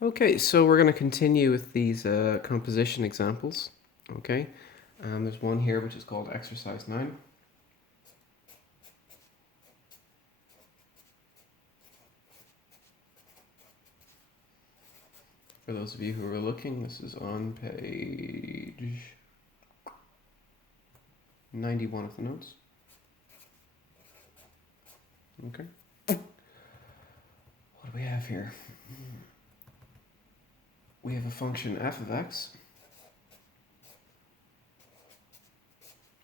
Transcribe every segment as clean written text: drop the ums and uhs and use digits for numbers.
Okay, so we're going to continue with these composition examples. Okay, there's one here which is called exercise 9. For those of you who are looking, this is on page 91 of the notes. Okay. What do we have here? We have a function f of x.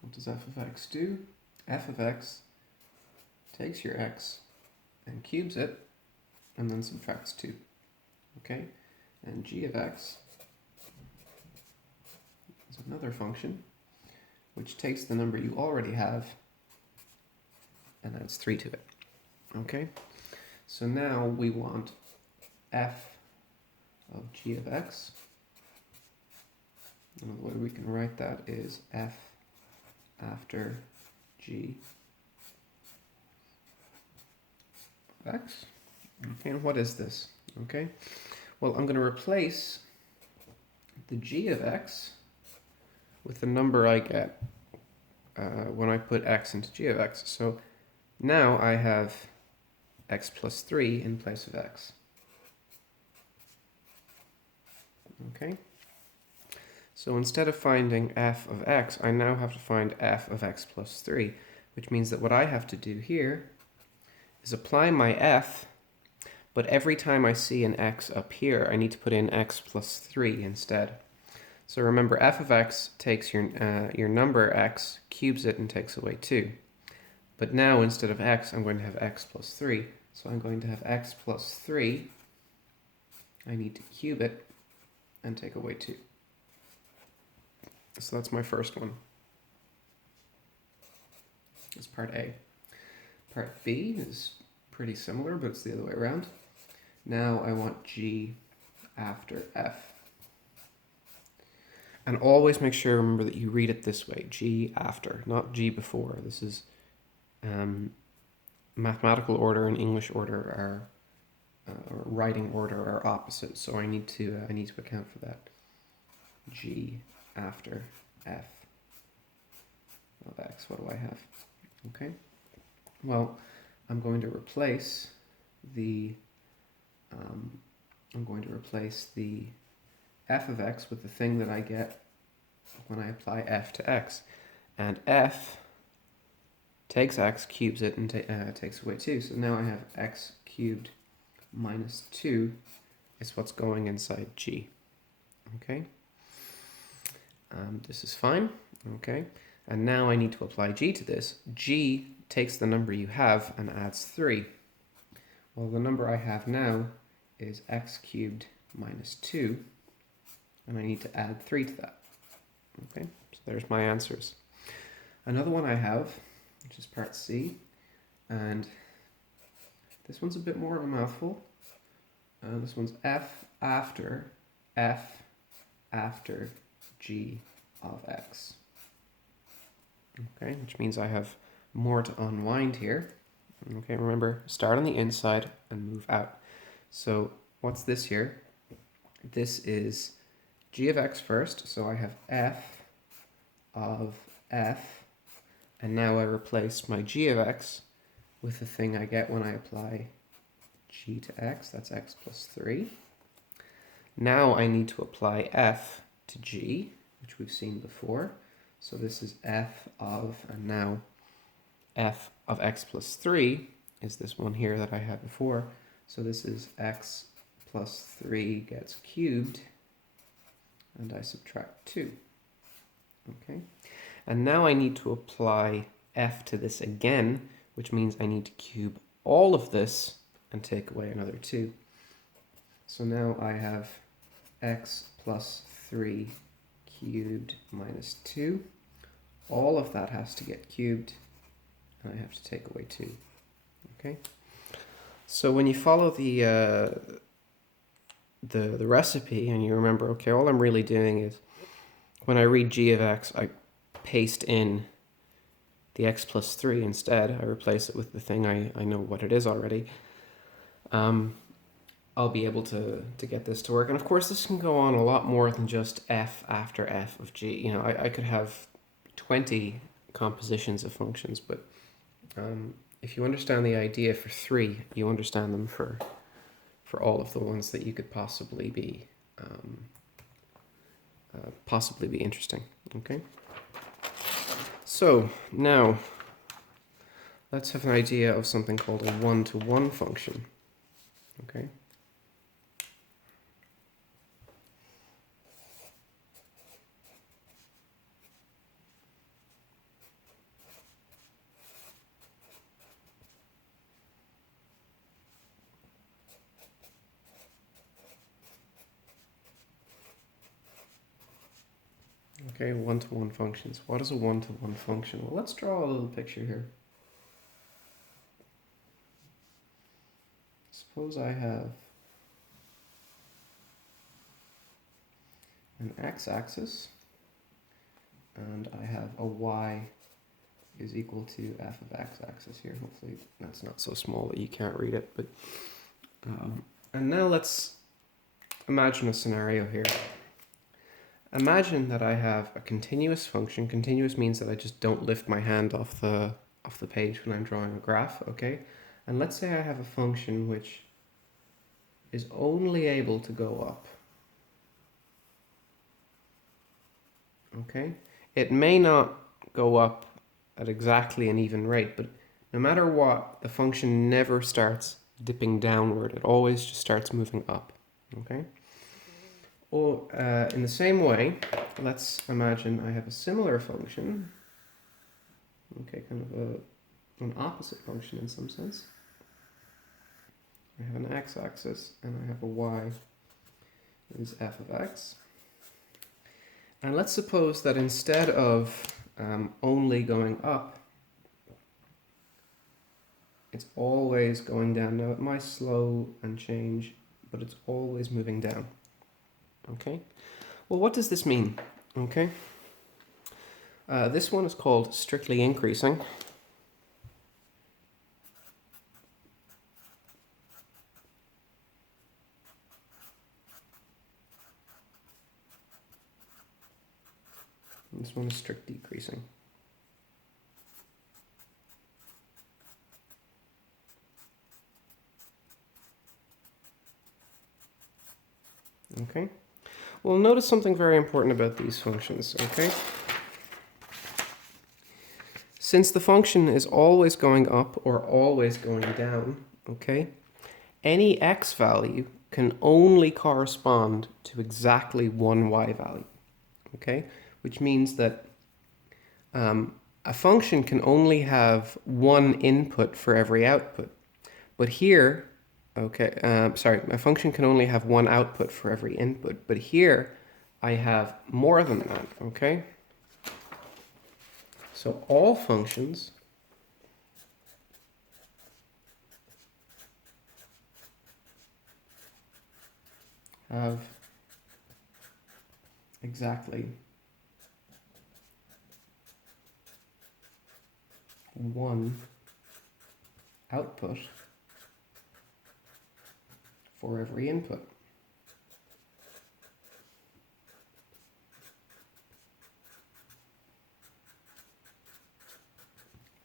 What does f of x do? F of x takes your x and cubes it, and then subtracts 2. Okay? And g of x is another function which takes the number you already have and adds 3 to it. Okay? So now we want f of g of x. And the way we can write that is f after g of x. Okay, and what is this? Okay, well, I'm going to replace the g of x with the number I get when I put x into g of x. So now I have x plus 3 in place of x. Okay, so instead of finding f of x, I now have to find f of x plus 3, which means that what I have to do here is apply my f, but every time I see an x up here, I need to put in x plus 3 instead. So remember, f of x takes your number x, cubes it, and takes away 2. But now, instead of x, I'm going to have x plus 3. So I'm going to have x plus 3. I need to cube it and take away 2. So that's my first one. That's part A. Part B is pretty similar, but it's the other way around. Now I want g after f. And always make sure, remember, that you read it this way, g after, not g before. This is mathematical order and English order are, or writing order are opposite, so I need to account for that. G after f of x. What do I have? Okay. Well, I'm going to replace the f of x with the thing that I get when I apply f to x, and f takes x, cubes it, and takes away 2. So now I have x cubed minus 2 is what's going inside g. Okay. This is fine. Okay. And now I need to apply g to this. G takes the number you have and adds 3. Well, the number I have now is x cubed minus 2, and I need to add 3 to that. Okay, so there's my answers. Another one I have, which is part C, and this one's a bit more of a mouthful. This one's f after g of x. Okay, which means I have more to unwind here. Okay, remember, start on the inside and move out. So what's this here? This is g of x first, so I have f of f, and now I replace my g of x with the thing I get when I apply g to x, that's x plus 3. Now I need to apply f to g, which we've seen before. So this is f of, and now f of x plus 3 is this one here that I had before. So this is x plus 3 gets cubed, and I subtract 2. Okay, and now I need to apply f to this again, which means I need to cube all of this and take away another 2. So now I have x plus 3 cubed minus 2. All of that has to get cubed, and I have to take away 2. Okay, so when you follow the recipe and you remember, okay, all I'm really doing is when I read g of x, I paste in the x plus 3 instead. I replace it with the thing I know what it is already. I'll be able to get this to work. And of course, this can go on a lot more than just f after f of g. You know, I could have 20 compositions of functions, but if you understand the idea for 3, you understand them for all of the ones that you could possibly be interesting. Okay. So now let's have an idea of something called a one-to-one function. Okay. Okay, one-to-one functions. What is a one-to-one function? Well, let's draw a little picture here. Suppose I have an x-axis and I have a y is equal to f of x-axis here. Hopefully that's not so small that you can't read it. But and now let's imagine a scenario here. Imagine that I have a continuous function. Continuous means that I just don't lift my hand off the page when I'm drawing a graph, okay? And let's say I have a function which is only able to go up. Okay? It may not go up at exactly an even rate, but no matter what, the function never starts dipping downward. It always just starts moving up. Okay? Or in the same way, let's imagine I have a similar function. Okay, kind of an opposite function in some sense. I have an x-axis and I have a y is f of x. And let's suppose that instead of only going up, it's always going down. Now it might slow and change, but it's always moving down. Okay, well, what does this mean? Okay, this one is called strictly increasing. This one is strict decreasing. Okay. Well, notice something very important about these functions, okay? Since the function is always going up or always going down, okay, any x value can only correspond to exactly one y value, okay? Which means that a function can only have one input for every output. But here, okay, a function can only have one output for every input. But here, I have more than that, okay? So all functions have exactly one output for every input.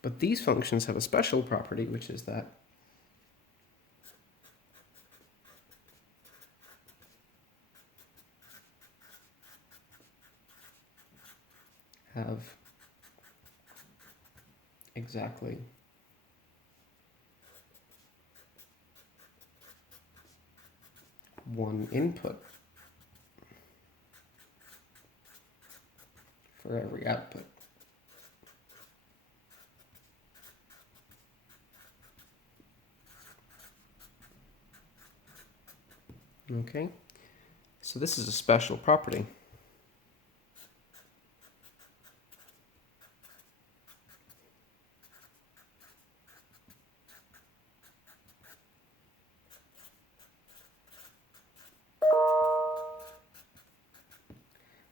But these functions have a special property, which is that have exactly one input for every output. Okay, so this is a special property.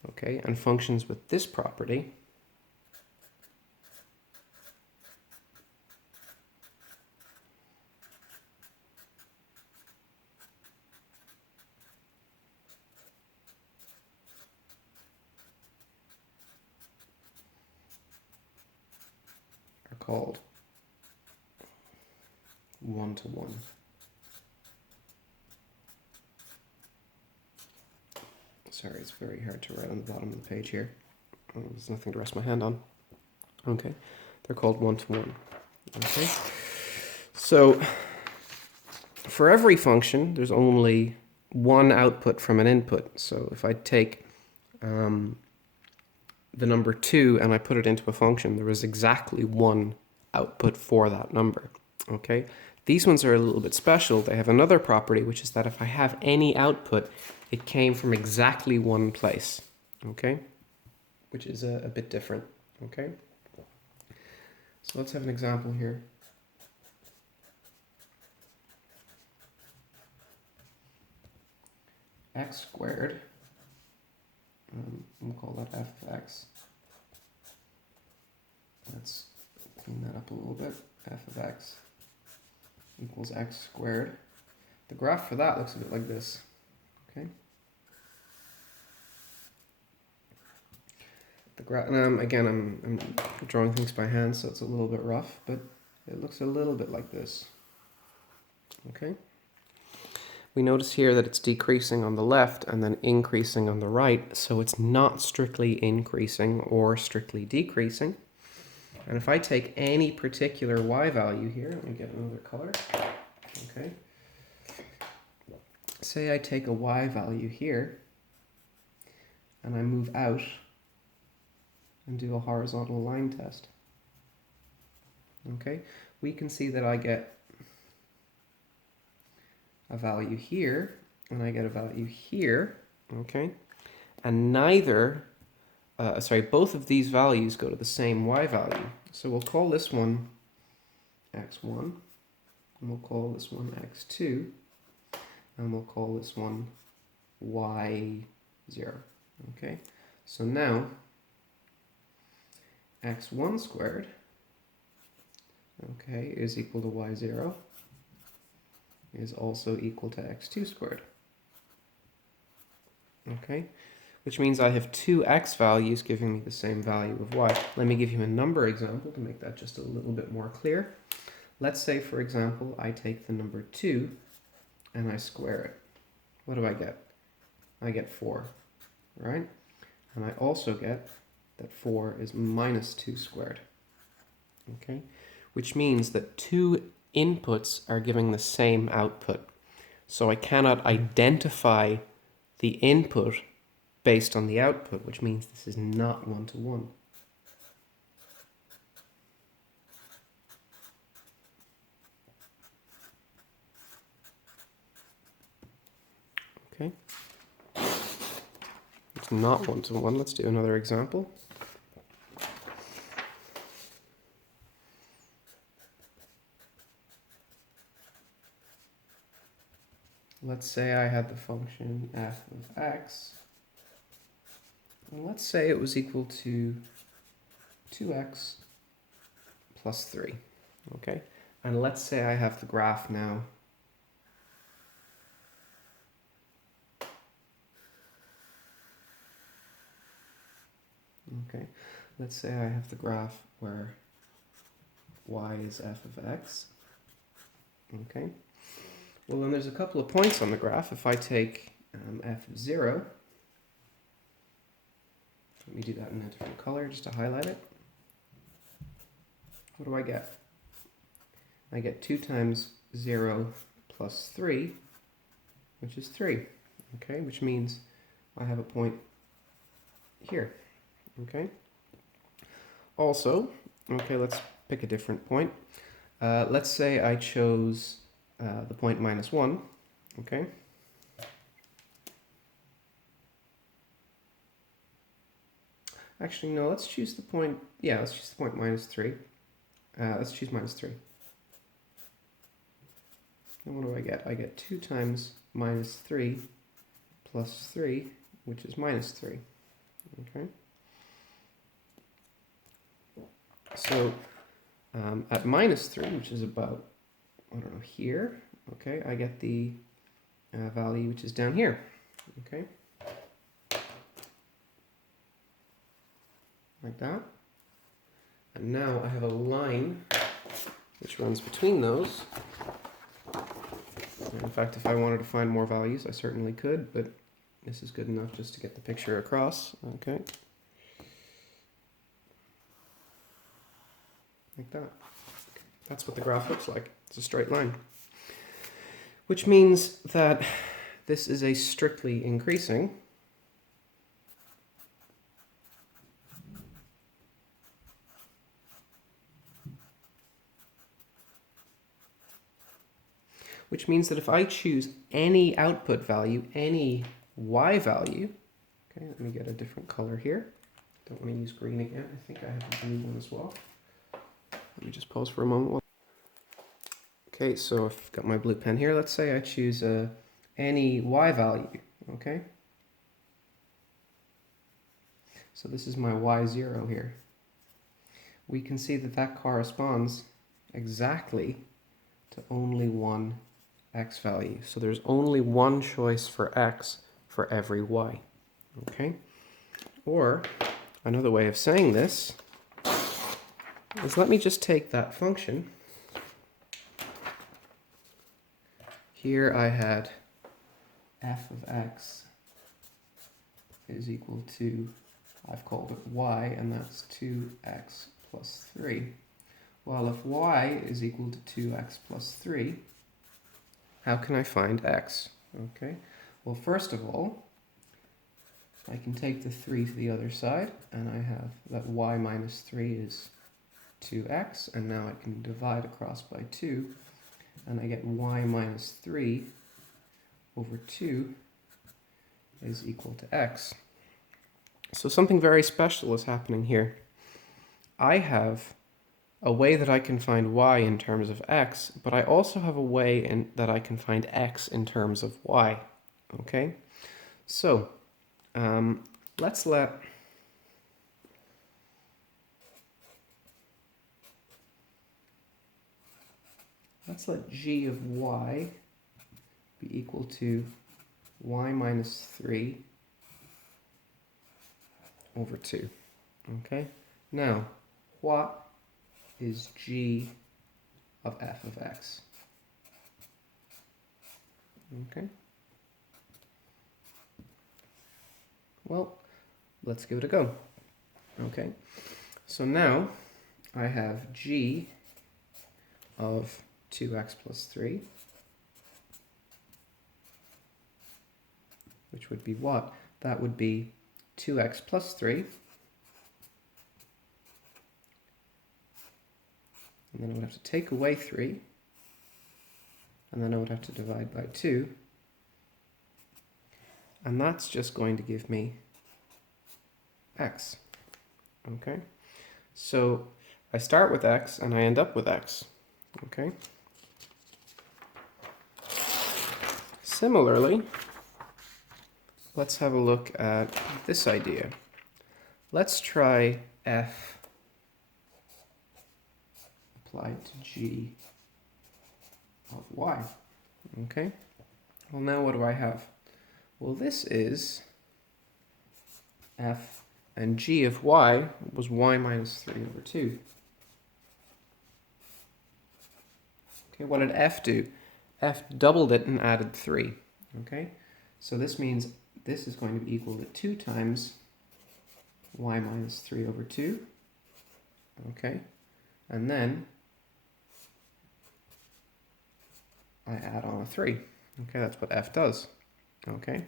Okay, and functions with this property called one-to-one. Sorry, it's very hard to write on the bottom of the page here. There's nothing to rest my hand on. Okay, they're called one-to-one. Okay, so for every function, there's only one output from an input. So if I take the number 2 and I put it into a function, there is exactly one output for that number. Okay, these ones are a little bit special. They have another property, which is that if I have any output, it came from exactly one place. Okay, which is a bit different. Okay, so let's have an example here. X squared, we'll call that f of x. Let's clean that up a little bit. F of x equals x squared. The graph for that looks a bit like this. Okay. The graph, again, I'm drawing things by hand, so it's a little bit rough, but it looks a little bit like this. Okay. We notice here that it's decreasing on the left and then increasing on the right, so it's not strictly increasing or strictly decreasing. And if I take any particular y value here, let me get another color. Okay. Say I take a y value here and I move out and do a horizontal line test. Okay, we can see that I get a value here and I get a value here. Okay, and both of these values go to the same y value. So we'll call this one x1, and we'll call this one x2, and we'll call this one y0. Okay, so now x1 squared, okay, is equal to y0, is also equal to x2 squared. Okay, which means I have two x values giving me the same value of y. Let me give you a number example to make that just a little bit more clear. Let's say, for example, I take the number 2 and I square it. What do I get? I get 4, right? And I also get that 4 is minus 2 squared. Okay, which means that two inputs are giving the same output. So I cannot identify the input based on the output, which means this is not one-to-one. Okay, it's not one-to-one. Let's do another example. Let's say I had the function f of x, and let's say it was equal to 2x plus 3, okay? And let's say I have the graph now okay, let's say I have the graph where y is f of x, okay? Well, then there's a couple of points on the graph. If I take f of 0, let me do that in a different color just to highlight it. What do I get? I get 2 times 0 plus 3, which is 3, okay? Which means I have a point here, okay? Also, okay, let's pick a different point. Let's say I chose the point -1, okay? Actually, no, let's choose the point, let's choose the point -3. Let's choose -3. And what do I get? I get 2 times -3 plus 3, which is -3, okay? So at -3, which is about, I don't know, here, okay, I get the value which is down here, okay? Like that. And now I have a line which runs between those. In fact, if I wanted to find more values, I certainly could, but this is good enough just to get the picture across. Okay. Like that. That's what the graph looks like. It's a straight line. Which means that this is a strictly increasing which means that if I choose any output value, any y value, okay, let me get a different color here. Don't want to use green again. I think I have a blue one as well. Let me just pause for a moment. Okay, so I've got my blue pen here. Let's say I choose any y value, okay? So this is my y0 here. We can see that that corresponds exactly to only one x value. So there's only one choice for x for every y, okay? Or another way of saying this is, let me just take that function. Here I had f of x is equal to, I've called it y, and that's 2x plus 3. Well, if y is equal to 2x plus 3, how can I find x? Okay, well, first of all, I can take the 3 to the other side, and I have that y minus 3 is 2x, and now I can divide across by 2, and I get y minus 3 over 2 is equal to x. So something very special is happening here. I have a way that I can find y in terms of x, but I also have a way that I can find x in terms of y. Okay, so let's let g of y be equal to y minus 3 over 2. Okay, now what is g of f of x? Okay, well, let's give it a go. Okay, so now I have g of 2x plus 3, which would be what? That would be 2x plus 3, and then I would have to take away 3, and then I would have to divide by 2, and that's just going to give me x. Okay, so I start with x and I end up with x. Okay, similarly, let's have a look at this idea. Let's try f applied to g of y. Okay, well, now what do I have? Well, this is f, and g of y was y minus 3 over 2. Okay, what did f do? F doubled it and added 3. Okay, so this means this is going to be equal to 2 times y minus 3 over 2. Okay, and then I add on a 3. Okay, that's what f does. Okay,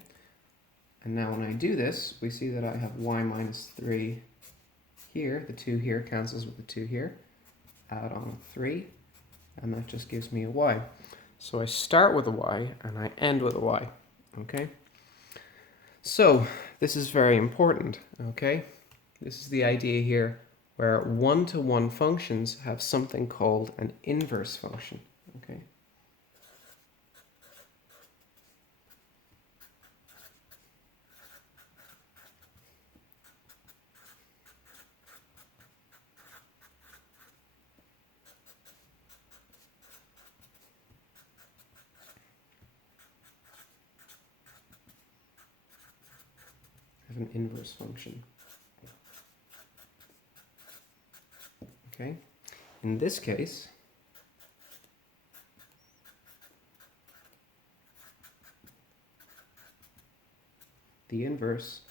and now when I do this, we see that I have y minus 3 here. The 2 here cancels with the 2 here. Add on a 3, and that just gives me a y. So I start with a y, and I end with a y. Okay, so this is very important. Okay, this is the idea here where one-to-one functions have something called an inverse function. Okay, I have an inverse function. Okay, in this case, the inverse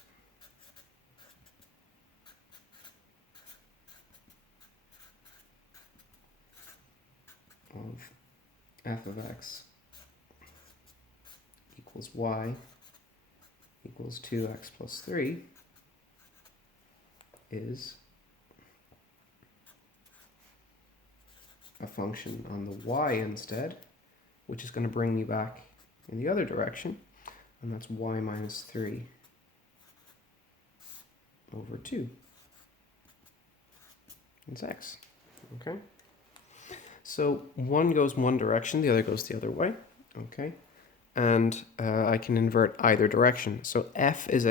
of f of x equals y equals 2x plus 3 is a function on the y instead, which is going to bring me back in the other direction, and that's y minus 3 over 2. It's x. Okay? So one goes one direction, the other goes the other way. Okay? And I can invert either direction. So f is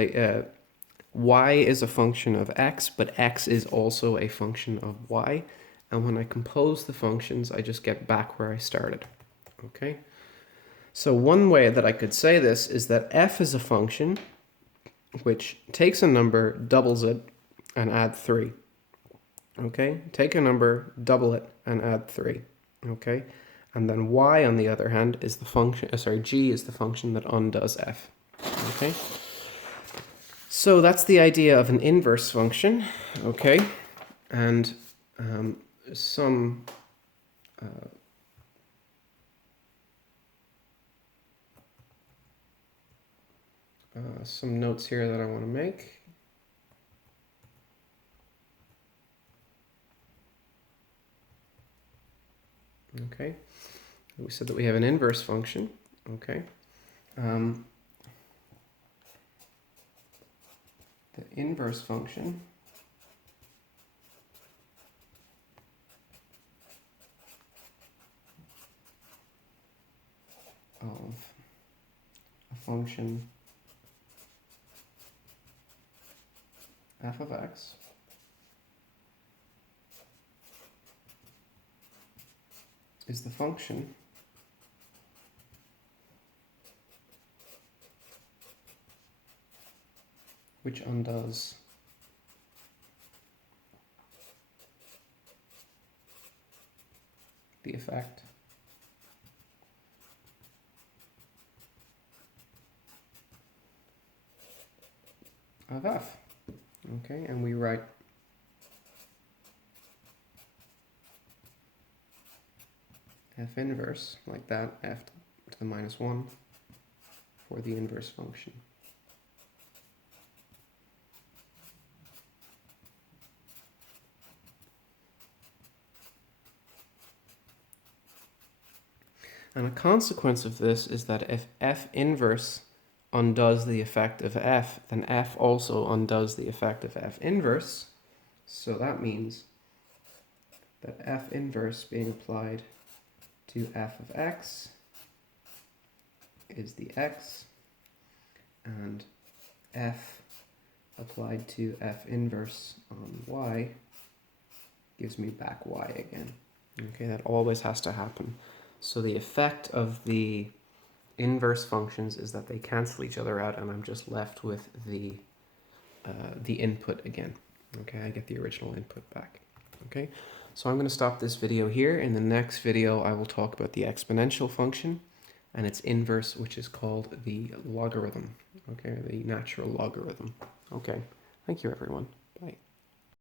y is a function of x, but x is also a function of y. And when I compose the functions, I just get back where I started. Okay? So one way that I could say this is that f is a function which takes a number, doubles it, and add 3. Okay? Take a number, double it, and add 3. Okay? And then y, on the other hand, is the function, g is the function that undoes f. Okay? So that's the idea of an inverse function. Okay? And some notes here that I want to make. Okay, we said that we have an inverse function. Okay, the inverse function of a function f of x is the function which undoes the effect of f. Okay, and we write f inverse like that, f to the minus 1 for the inverse function. And a consequence of this is that if f inverse undoes the effect of f, then f also undoes the effect of f inverse. So that means that f inverse being applied to f of x is the x, and f applied to f inverse on y gives me back y again. Okay, that always has to happen. So the effect of the inverse functions is that they cancel each other out, and I'm just left with the input again. Okay, I get the original input back. Okay, so I'm going to stop this video here. In the next video, I will talk about the exponential function and its inverse, which is called the logarithm. Okay, the natural logarithm. Okay, thank you everyone. Bye.